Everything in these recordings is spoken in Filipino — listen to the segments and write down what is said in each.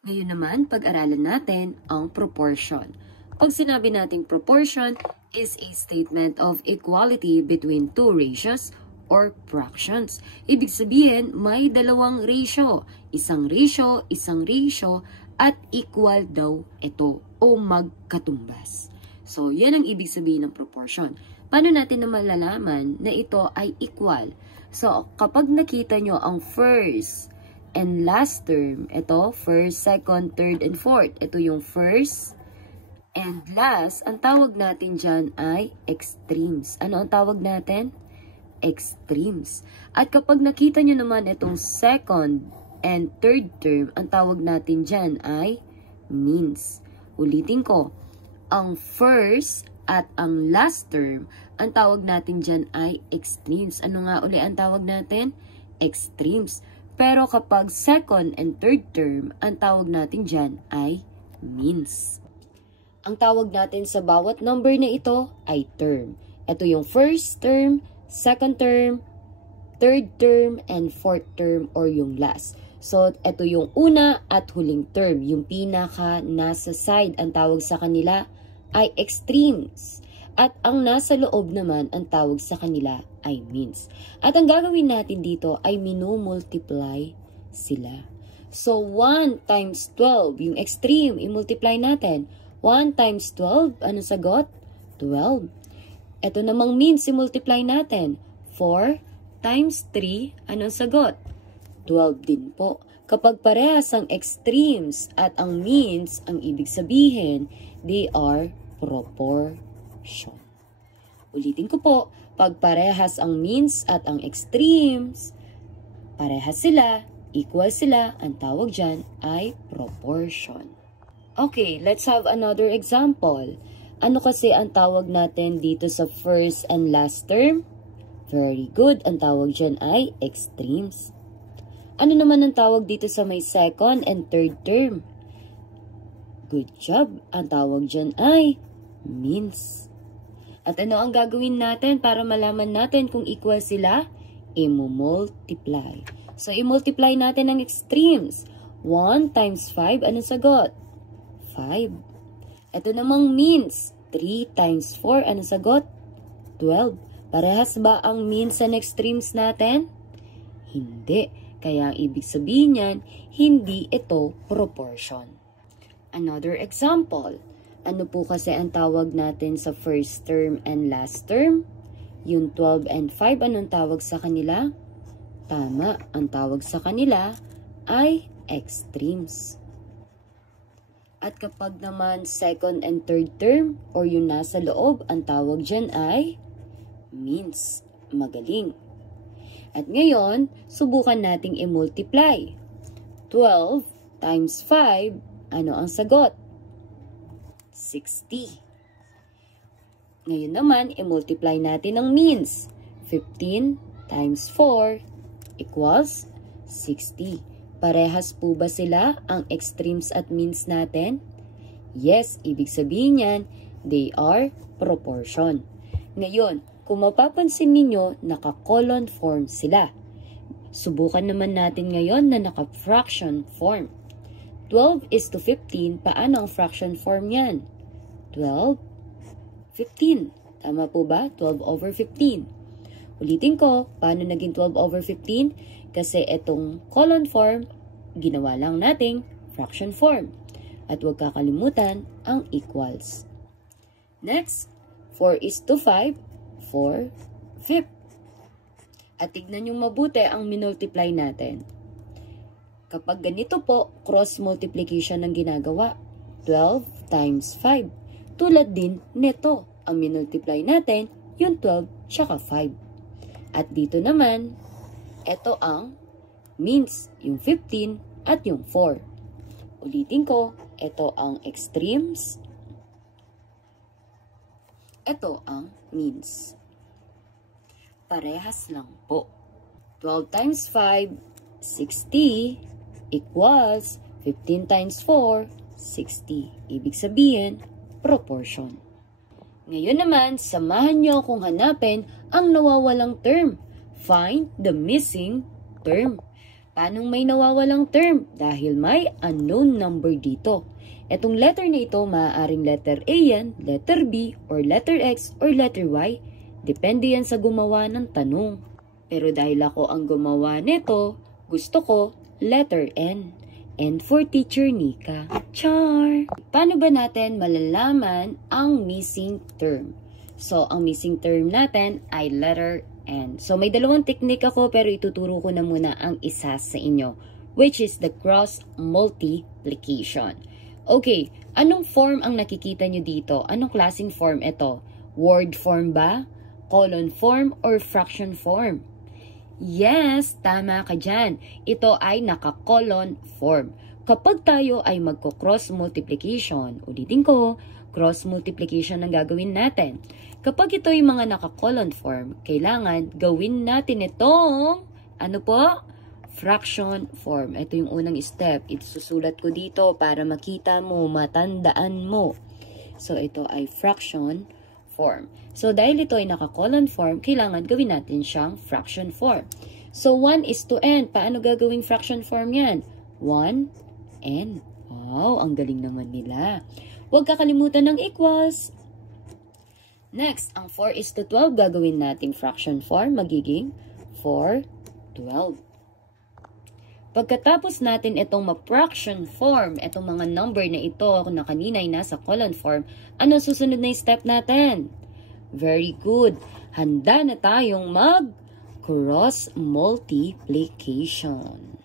Ngayon naman, pag-aralan natin ang proportion. Pag sinabi nating proportion is a statement of equality between two ratios or fractions. Ibig sabihin, may dalawang ratio. Isang ratio, at equal daw ito o magkatumbas. So, yan ang ibig sabihin ng proportion. Paano natin na malalaman na ito ay equal? So, kapag nakita nyo ang first and last term, ito, first, second, third, and fourth. Ito yung first and last. Ang tawag natin dyan ay extremes. Ano ang tawag natin? Extremes. At kapag nakita nyo naman itong second and third term, ang tawag natin dyan ay means. Ulitin ko, ang first at ang last term, ang tawag natin dyan ay extremes. Ano nga uli ang tawag natin? Extremes. Pero kapag second and third term, ang tawag natin dyan ay means. Ang tawag natin sa bawat number na ito ay term. Ito yung first term, second term, third term, and fourth term or yung last. So, ito yung una at huling term. Yung pinaka nasa side, ang tawag sa kanila ay extremes. At ang nasa loob naman, ang tawag sa kanila ay means. At ang gagawin natin dito ay minumultiply sila. So, 1 times 12, yung extreme, i-multiply natin. 1 times 12, ano sagot? 12. Ito namang means, i-multiply natin. 4 times 3, anong sagot? 12 din po. Kapag parehas ang extremes at ang means, ang ibig sabihin, they are proportion. Ulitin ko po, pag parehas ang means at ang extremes, parehas sila, equal sila, ang tawag dyan ay proportion. Okay, let's have another example. Ano kasi ang tawag natin dito sa first and last term? Very good, ang tawag dyan ay extremes. Ano naman ang tawag dito sa may second and third term? Good job, ang tawag dyan ay means. At ano ang gagawin natin para malaman natin kung equal sila? I-multiply. So, i-multiply natin ang extremes. 1 times 5, anong sagot? 5. Ito namang means. 3 times 4, anong sagot? 12. Parehas ba ang means and extremes natin? Hindi. Kaya ang ibig sabihin niyan, hindi ito proportion. Another example. Ano po kasi ang tawag natin sa first term and last term? Yung 12 and 5, anong tawag sa kanila? Tama, ang tawag sa kanila ay extremes. At kapag naman second and third term or yung nasa loob, ang tawag dyan ay means. Magaling. At ngayon, subukan nating i-multiply. 12 times 5, ano ang sagot? 60. Ngayon naman, i-multiply natin ang means. 15 times 4 equals 60. Parehas po ba sila ang extremes at means natin? Yes, ibig sabihin yan, they are proportion. Ngayon, kung mapapansin ninyo, naka-colon form sila. Subukan naman natin ngayon na naka-fraction form. 12 is to 15, paano ang fraction form yan? 12, 15. Tama po ba? 12 over 15. Ulitin ko, paano naging 12 over 15? Kasi itong colon form, ginawa lang nating fraction form. At huwag kakalimutan ang equals. Next, 4 is to 5. 4, 5. At tignan nyo mabuti ang minultiply natin. Kapag ganito po, cross multiplication ang ginagawa. 12 times 5. Tulad din nito, ang minultiply natin, yung 12 tsaka 5. At dito naman, ito ang means, yung 15 at yung 4. Ulitin ko, ito ang extremes. Ito ang means. Parehas lang po. 12 times 5, 60 equals 15 times 4, 60. Ibig sabihin, proportion. Ngayon naman, samahan nyo akong hanapin ang nawawalang term. Find the missing term. Paano may nawawalang term? Dahil may unknown number dito. Etong letter na ito, maaaring letter A yan, letter B, or letter X, or letter Y. Depende yan sa gumawa ng tanong. Pero dahil ako ang gumawa nito, gusto ko letter N. N for teacher Nika. Char! Paano ba natin malalaman ang missing term? So, ang missing term natin ay letter N. So, may dalawang technique ako pero ituturo ko na muna ang isa sa inyo, which is the cross multiplication. Okay, anong form ang nakikita nyo dito? Anong klaseng form ito? Word form ba? Colon form or fraction form? Yes, tama ka dyan. Ito ay naka-colon form. Kapag tayo ay magko-cross multiplication, ulitin ko, cross multiplication ang gagawin natin. Kapag ito yung mga naka-colon form, kailangan gawin natin itong, ano po? Fraction form. Ito yung unang step. Isusulat ko dito para makita mo, matandaan mo. So, ito ay fraction form. So, dahil ito ay naka-colon form, kailangan gawin natin siyang fraction form. So, 1 is to n. Paano gagawing fraction form yan? 1n. Wow, ang galing naman nila. Huwag kakalimutan ng equals. Next, ang 4 is to 12 gagawin nating fraction form, magiging 4/12. Pagkatapos natin itong ma-fraction form, itong mga number na ito na kanina ay nasa colon form, ano susunod na step natin? Very good. Handa na tayong mag-cross multiplication.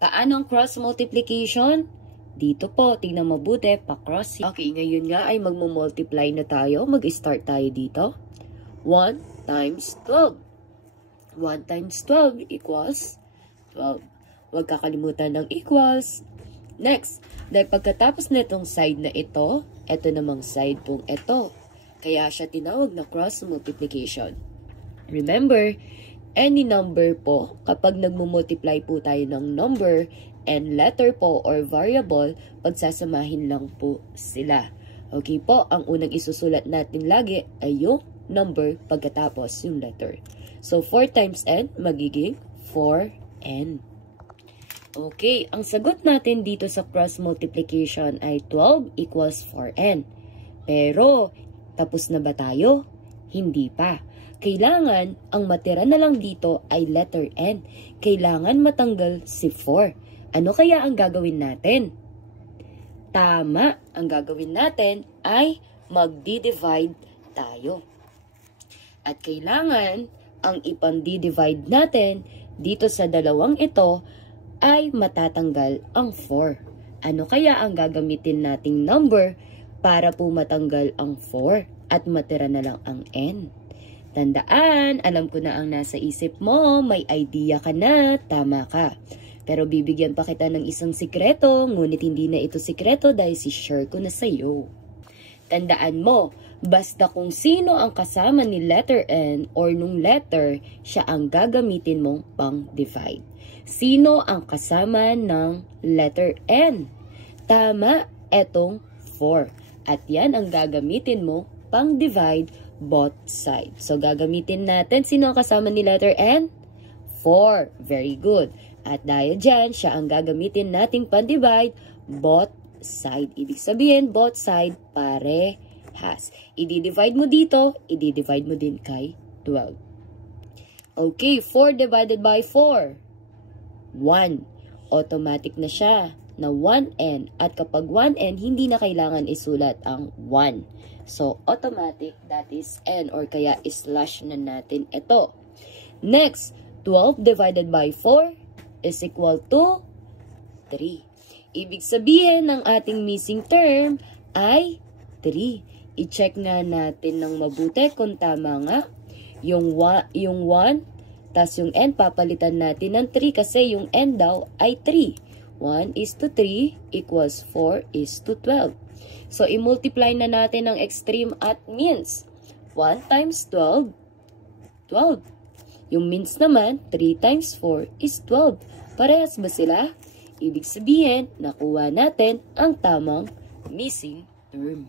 Paano ang cross multiplication? Dito po, tingnan mabuti, pa-cross. Okay, ngayon nga ay magmumultiply na tayo. Mag-start tayo dito. 1 times 12. 1 times 12 equals 12. Huwag kakalimutan ng equals. Next, dahil pagkatapos na itong side na ito namang side pong ito. Kaya siya tinawag na cross multiplication. Remember, any number po, kapag nagmumultiply po tayo ng number and letter po or variable, pagsasamahin lang po sila. Okay po, ang unang isusulat natin lagi ay yung number pagkatapos yung letter. So, 4 times n, magiging 4n. Okay, ang sagot natin dito sa cross multiplication ay 12 equals 4n. Pero, tapos na ba tayo? Hindi pa. Kailangan, ang matira na lang dito ay letter n. Kailangan matanggal si 4. Ano kaya ang gagawin natin? Tama, ang gagawin natin ay magdi-divide tayo. At kailangan, ang ipang-divide natin dito sa dalawang ito ay matatanggal ang 4. Ano kaya ang gagamitin nating number para po matanggal ang 4 at matira na lang ang n? Tandaan, alam ko na ang nasa isip mo, may idea ka na, tama ka. Pero bibigyan pa kita ng isang sikreto, ngunit hindi na ito sikreto dahil si-share ko na sa'yo. Tandaan mo, basta kung sino ang kasama ni letter N or nung letter, siya ang gagamitin mong pang-divide. Sino ang kasama ng letter N? Tama, etong 4. At yan ang gagamitin mo pang-divide both sides. So, gagamitin natin, sino ang kasama ni letter N? 4. Very good. At dahil dyan, siya ang gagamitin nating pang-divide both side. Ibig sabihin, both side parehas. I-divide mo dito, i-divide mo din kay 12. Okay, 4 divided by 4. 1. Automatic na siya na 1n. At kapag 1n, hindi na kailangan isulat ang 1. So, automatic, that is n, or kaya slash na natin ito. Next, 12 divided by 4 is equal to 3. Ibig sabihin ng ating missing term ay 3. I-check nga natin ng mabuti kung tama nga. Yung 1, tas yung n, papalitan natin ng 3 kasi yung n daw ay 3. 1 is to 3 equals 4 is to 12. So, i-multiply na natin ang extreme at means. 1 times 12, 12. Yung means naman, 3 times 4 is 12. Parehas ba sila? Ibig sabihin, nakuha natin ang tamang missing term.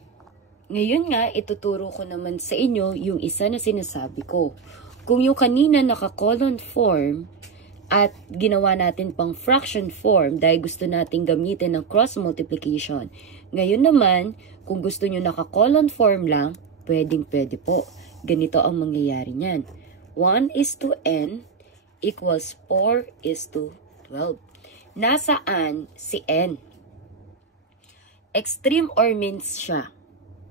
Ngayon nga, ituturo ko naman sa inyo yung isa na sinasabi ko. kung yung kanina naka-colon form at ginawa natin pang fraction form dahil gusto natin gamitin ng cross multiplication. Ngayon naman, kung gusto nyo naka-colon form lang, pwede po. Ganito ang mangyayari niyan. 1:n equals 4:12. Nasaan si n? Extreme or means siya?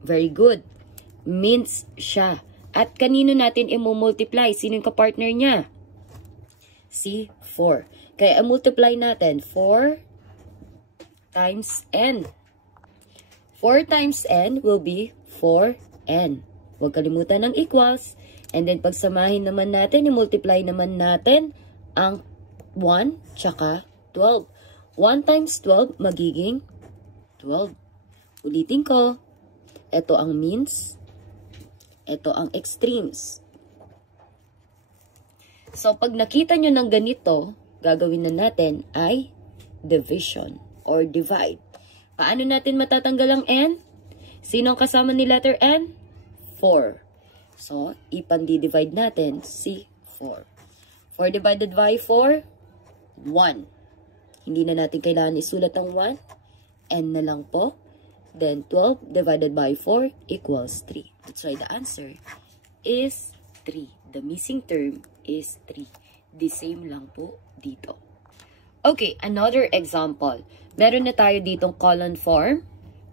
Very good. Means siya. At kanino natin i-multiply? Sino yung kapartner niya? Si 4. Kaya i-multiply natin 4 times n. 4 times n will be 4n. Huwag kalimutan ng equals. And then pagsamahin naman natin, i-multiply naman natin ang 1 tsaka 12. 1 times 12 magiging 12. Ulitin ko. Ito ang means. Ito ang extremes. So, pag nakita nyo ng ganito, gagawin na natin ay division or divide. Paano natin matatanggal ang n? Sino ang kasama ni letter n? 4. So, ipandi-divide natin si 4. 4 divided by 4, 1. Hindi na natin kailangan isulat ang 1. N na lang po. Then, 12 divided by 4 equals 3. That's why the answer is 3. The missing term is 3. The same lang po dito. Okay, another example. Meron na tayo ditong colon form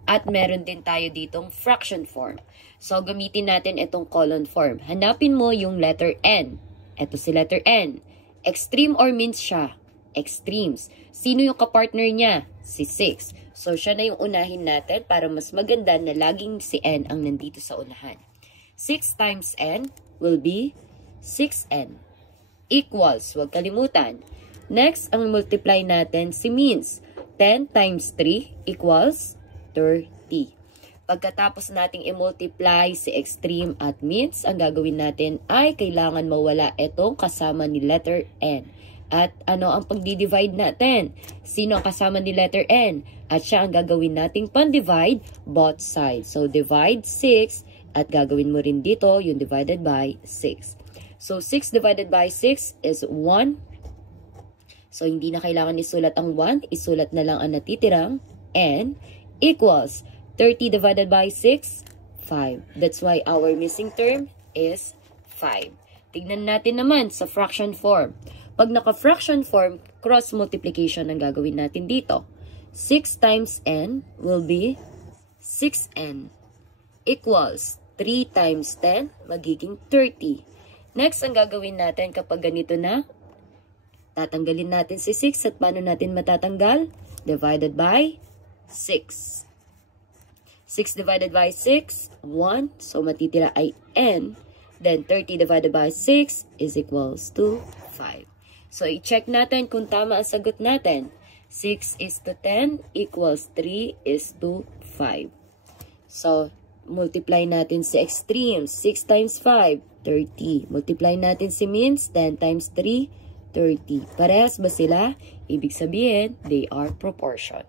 at meron din tayo ditong fraction form. So, gamitin natin itong colon form. Hanapin mo yung letter N. Ito si letter N. Extreme or means siya? Extremes. Sino yung kapartner niya? Si 6. So, siya na yung unahin natin para mas maganda na laging si N ang nandito sa unahan. 6 times N will be 6N. Equals, huwag kalimutan. Next, ang multiply natin si means. 10 times 3 equals 30. Pagkatapos nating i-multiply si extreme at means, ang gagawin natin ay kailangan mawala itong kasama ni letter N. At ano ang pag-divide natin? Sino ang kasama ni letter N? At siya ang gagawin nating pan-divide both sides. So, divide 6 at gagawin mo rin dito yung divided by 6. So, 6 divided by 6 is 1. So, hindi na kailangan isulat ang 1. Isulat na lang ang natitirang N equals 30 divided by 6, 5. That's why our missing term is 5. Tignan natin naman sa fraction form. Pag naka-fraction form, cross multiplication ang gagawin natin dito. 6 times n will be 6n equals 3 times 10 magiging 30. Next, ang gagawin natin kapag ganito na, tatanggalin natin si 6 at paano natin matatanggal? Divided by 6. 6 divided by 6, 1. So, matitira ay n. Then, 30 divided by 6 is equals to 5. So, i-check natin kung tama ang sagot natin. 6 is to 10 equals 3 is to 5. So, multiply natin si extremes. 6 times 5, 30. Multiply natin si means. 10 times 3, 30. Parehas ba sila? Ibig sabihin, they are proportion.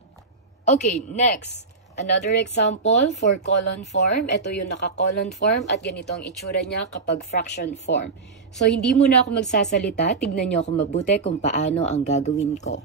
Okay, next. Another example for colon form. Ito yung naka-colon form at ganito ang itsura niya kapag fraction form. So, hindi muna ako magsasalita. Tignan niyo ako mabuti kung paano ang gagawin ko.